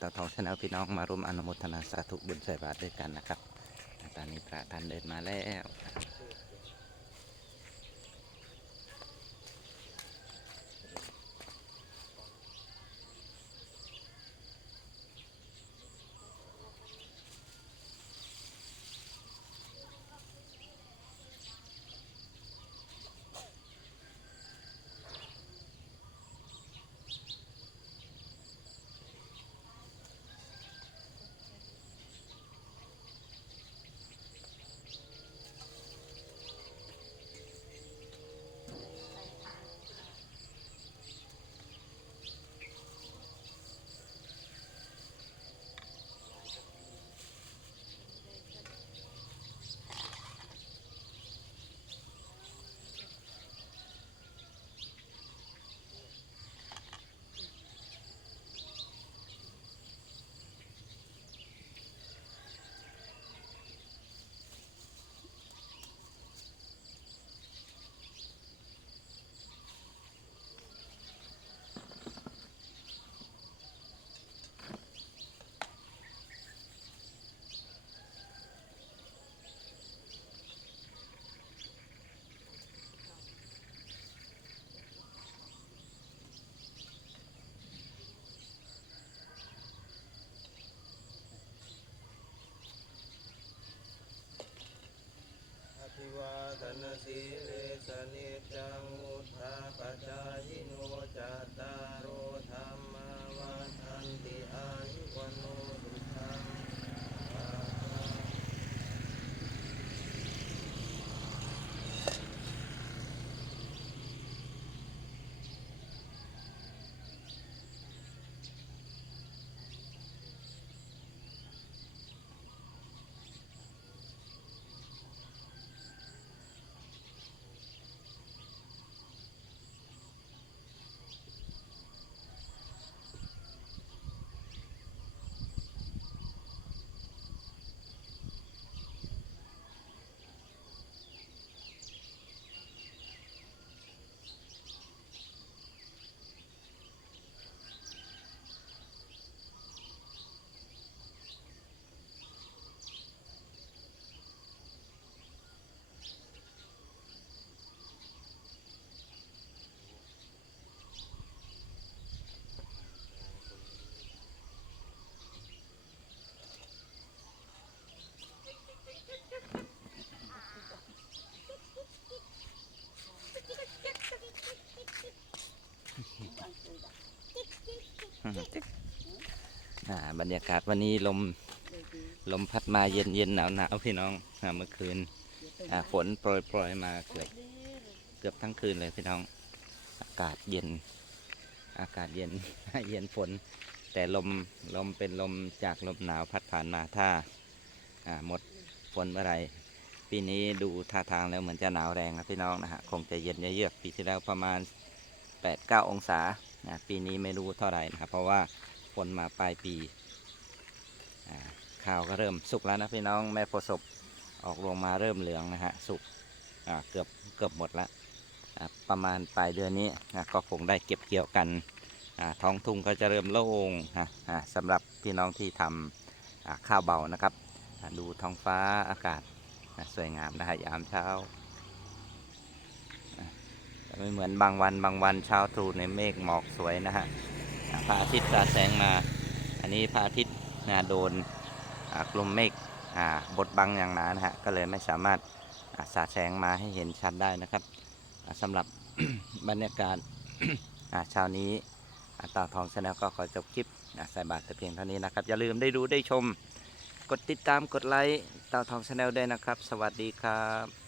ตาทองชาแนลพี่น้องมาร่วมอนุโมทนาสาธุบุญใส่บาตรด้วยกันนะครับ ตอนนี้พระท่านเดินมาแล้ว อภิวา ทนสีเลสนิจังมุทธาปจายโนจัตตารโอธรรมาวันอันติอายุวันโนสุขังภาลัง อ่าบรรยากาศวันนี้ลมลมพัดมาเย็นเย็นหนาวหนาวพี่น้องอ่าเมื่อคืนอ่าฝนโปรยโปรยมาเกือบเกือบทั้งคืนเลยพี่น้อง อากาศเย็น อากาศเย็นเย็นฝน แต่ลมลมเป็นลมจากลมหนาวพัดผ่านมาถ้าอ่าหมดฝนเมื่อไรปีนี้ดูท่าทางแล้วเหมือนจะหนาวแรงนะพี่น้องนะฮะคงจะเย็นเยือกปีที่แล้วประมาณ8-9องศา นะปีนี้ไม่รู้เท่าไหร่นะครับ เพราะว่าฝนมาปลายปีอ่าข้าวก็เริ่มสุกแล้วนะพี่น้องแม่ประสบออกรวงมาเริ่มเหลืองนะฮะสุกเกือบเกือบหมดแล้วประมาณปลายเดือนนี้ก็คงได้เก็บเกี่ยวกันท้องทุ่งก็จะเริ่มโล่งสำหรับพี่น้องที่ทำข้าวเบานะครับ ดูท้องฟ้าอากาศสวยงามนะฮะยามเช้า ไม่เหมือนบางวันบางวันเช้าตรู่ในเมฆหมอกสวยนะฮะอ่าพระอาทิตย์สาแสงมา อันนี้พระอาทิตย์นะโดนกลุ่มเมฆบดบังอย่างหนานะฮะก็เลยไม่สามารถสาดแสงมาให้เห็นชัดได้นะครับอ่าสำหรับบรรยากาศอ่าเช้านี้เต่าทองชาแนลก็ขอจบคลิปอ่าใส่บาตรแต่เพียงเท่านี้นะครับ อย่าลืมได้ดูได้ชม กดติดตามกดไลค์เต่าทองชาแนลด้วยนะครับ สวัสดีครับ